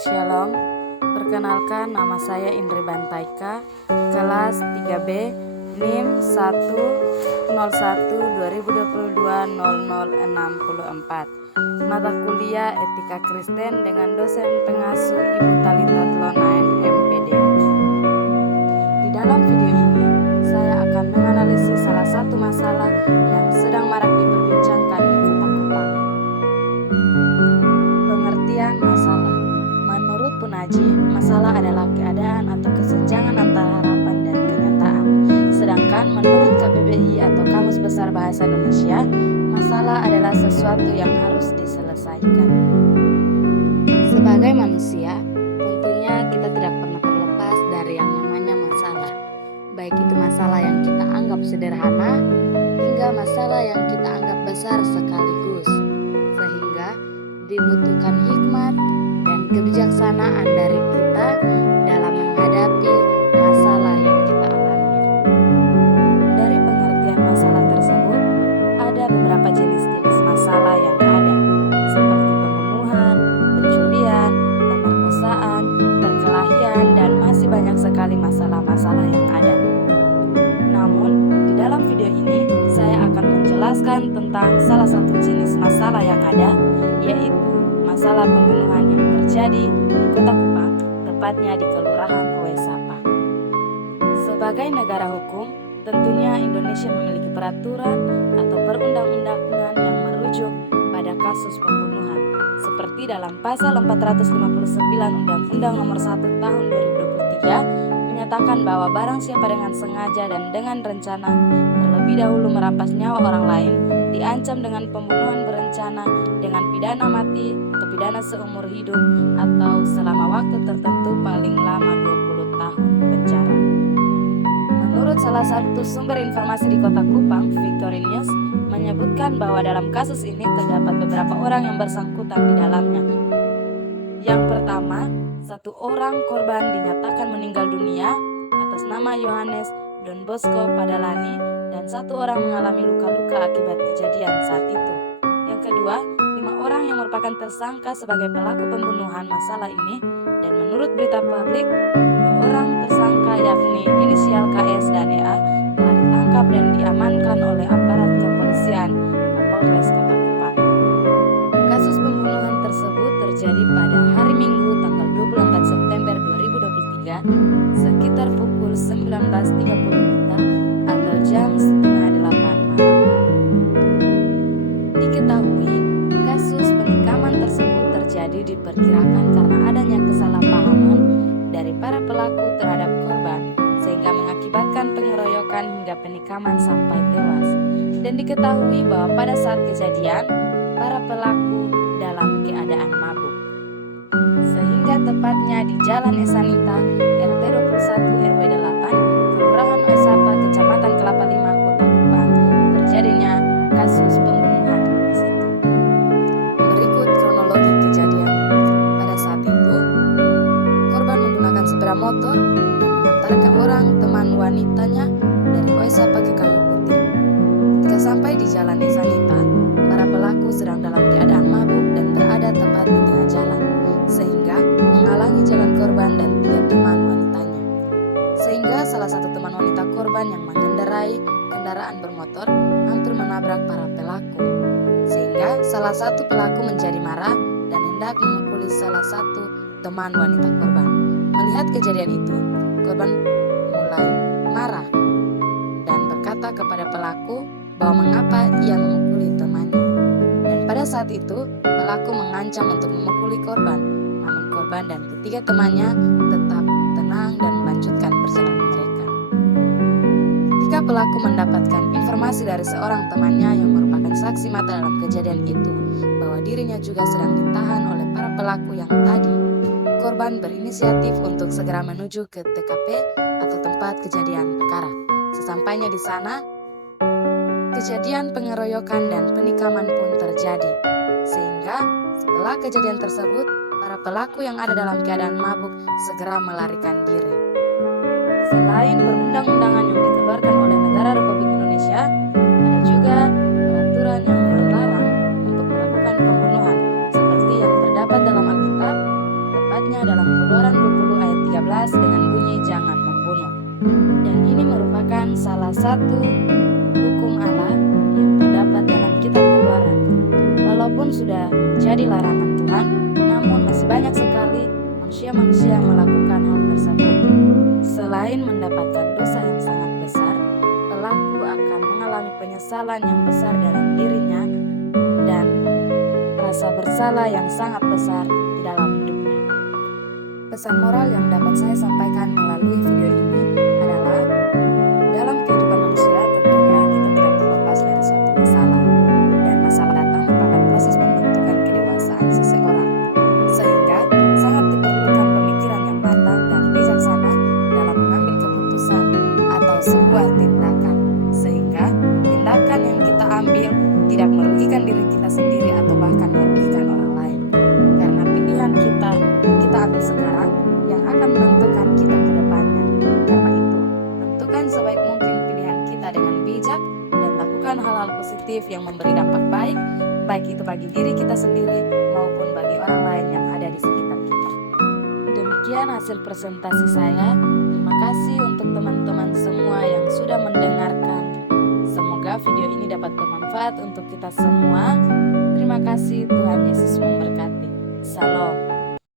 Shalom, perkenalkan nama saya Indri Bantaika, kelas 3B, NIM 101-2022-0064, mata kuliah Etika Kristen dengan dosen pengasuh Ibu Talita Tlonain, MPD. Di dalam video ini, saya akan menganalisis salah satu masalah yang sedang marak diperbincangkan di Kota Kupang. Pengertian masalah. Menurut Punaji, masalah adalah keadaan atau kesenjangan antara harapan dan kenyataan. Sedangkan menurut KBBI atau Kamus Besar Bahasa Indonesia, masalah adalah sesuatu yang harus diselesaikan. Sebagai manusia, tentunya kita tidak pernah terlepas dari yang namanya masalah. Baik itu masalah yang kita anggap sederhana, hingga masalah yang kita anggap besar sekaligus. Sehingga dibutuhkan hikmat dan kebijaksanaan dari kita dalam menghadapi masalah yang kita alami. Dari pengertian masalah tersebut, ada beberapa jenis-jenis masalah yang ada, seperti pembunuhan, pencurian, pemerkosaan, perkelahian, dan masih banyak sekali masalah-masalah yang ada. Namun, di dalam video ini, saya akan menjelaskan tentang salah satu jenis masalah yang ada, yaitu masalah pembunuhan yang terjadi di Kota Kupang, tepatnya di Kelurahan Oesapa. Sebagai negara hukum, tentunya Indonesia memiliki peraturan atau perundang-undangan yang merujuk pada kasus pembunuhan, seperti dalam pasal 459 Undang-Undang Nomor 1 Tahun 2023 menyatakan bahwa barang siapa dengan sengaja dan dengan rencana terlebih dahulu merampas nyawa orang lain diancam dengan pembunuhan berencana dengan pidana mati atau pidana seumur hidup atau selama waktu tertentu paling lama 20 tahun penjara. Menurut salah satu sumber informasi di Kota Kupang, Victory News, menyebutkan bahwa dalam kasus ini terdapat beberapa orang yang bersangkutan di dalamnya. Yang pertama, satu orang korban dinyatakan meninggal dunia atas nama Yohanes Don Bosco Padalani dan satu orang mengalami luka-luka akibat kejadian saat itu. Yang kedua, 5 orang yang merupakan tersangka sebagai pelaku pembunuhan masalah ini, dan menurut berita publik, 2 orang tersangka yakni inisial KS dan EA telah ditangkap dan diamankan oleh aparat kepolisian Kapolres Kota Kupang. Kasus pembunuhan tersebut terjadi pada hari Minggu tanggal 24 September 2023 sekitar pukul 19.30 WITA atau jam setengah 8 malam. Diketahui, kasus penikaman tersebut terjadi diperkirakan karena adanya kesalahpahaman dari para pelaku terhadap korban sehingga mengakibatkan pengeroyokan hingga penikaman sampai tewas. Dan diketahui bahwa pada saat kejadian, para pelaku dalam keadaan mabuk. Sehingga tepatnya di Jalan Esanita, RT 21 RW 8, Kelurahan Oesapa, Kecamatan Kelapa Lima, Kota Kupang, terjadinya kasus pembunuhan di situ. Berikut kronologi kejadian. Pada saat itu, korban menggunakan sepeda motor dan mengantarkan orang teman wanitanya dari Oesapa ke Kayu Putih. Ketika sampai di Jalan Esanita, para pelaku sedang dalam keadaan mabuk dan berada tepat di tengah jalan, sehingga menghalangi jalan korban dan 3 teman wanitanya. Sehingga salah satu teman wanita korban yang mengendarai kendaraan bermotor hampir menabrak para pelaku. Sehingga salah satu pelaku menjadi marah dan hendak memukuli salah satu teman wanita korban. Melihat kejadian itu, korban mulai marah dan berkata kepada pelaku bahwa mengapa ia memukuli temannya. Dan pada saat itu, pelaku mengancam untuk memukuli korban. Namun korban dan ketiga temannya tetap tenang dan melanjutkan perjalanan mereka. Ketika pelaku mendapatkan informasi dari seorang temannya yang merupakan saksi mata dalam kejadian itu, bahwa dirinya juga sedang ditahan oleh para pelaku yang tadi, korban berinisiatif untuk segera menuju ke TKP atau tempat kejadian perkara. Sesampainya di sana, kejadian pengeroyokan dan penikaman pun terjadi. Sehingga setelah kejadian tersebut, para pelaku yang ada dalam keadaan mabuk segera melarikan diri. Selain perundang-undangan yang dikeluarkan oleh negara Republik Indonesia, ada juga peraturan yang melarang untuk melakukan pembunuhan, seperti yang terdapat dalam Alkitab, tepatnya bahas dengan bunyi jangan membunuh. Dan ini merupakan salah satu hukum Allah yang terdapat dalam kitab Keluaran. Walaupun sudah menjadi larangan Tuhan, namun masih banyak sekali manusia-manusia yang melakukan hal tersebut. Selain mendapatkan dosa yang sangat besar, pelaku akan mengalami penyesalan yang besar dalam dirinya dan rasa bersalah yang sangat besar di dalam hidupnya. Pesan moral yang dapat saya sampaikan melalui video ini adalah dalam kehidupan manusia tentunya kita tidak terlepas dari suatu masalah, dan masalah datang merupakan proses pembentukan kedewasaan seseorang, sehingga sangat diperlukan pemikiran yang matang dan bijaksana dalam mengambil keputusan atau sebuah tindakan, sehingga tindakan yang kita ambil tidak merugikan diri kita sendiri atau bahkan merugikan orang lain, karena pilihan kita yang kita ambil sekarang yang akan menentukan kita ke depannya. Karena itu, tentukan sebaik mungkin pilihan kita dengan bijak dan lakukan hal-hal positif yang memberi dampak baik, baik itu bagi diri kita sendiri maupun bagi orang lain yang ada di sekitar kita. Demikian hasil presentasi saya. Terima kasih untuk teman-teman semua yang sudah mendengarkan. Semoga video ini dapat bermanfaat untuk kita semua. Terima kasih, Tuhan Yesus memberkati. Shalom.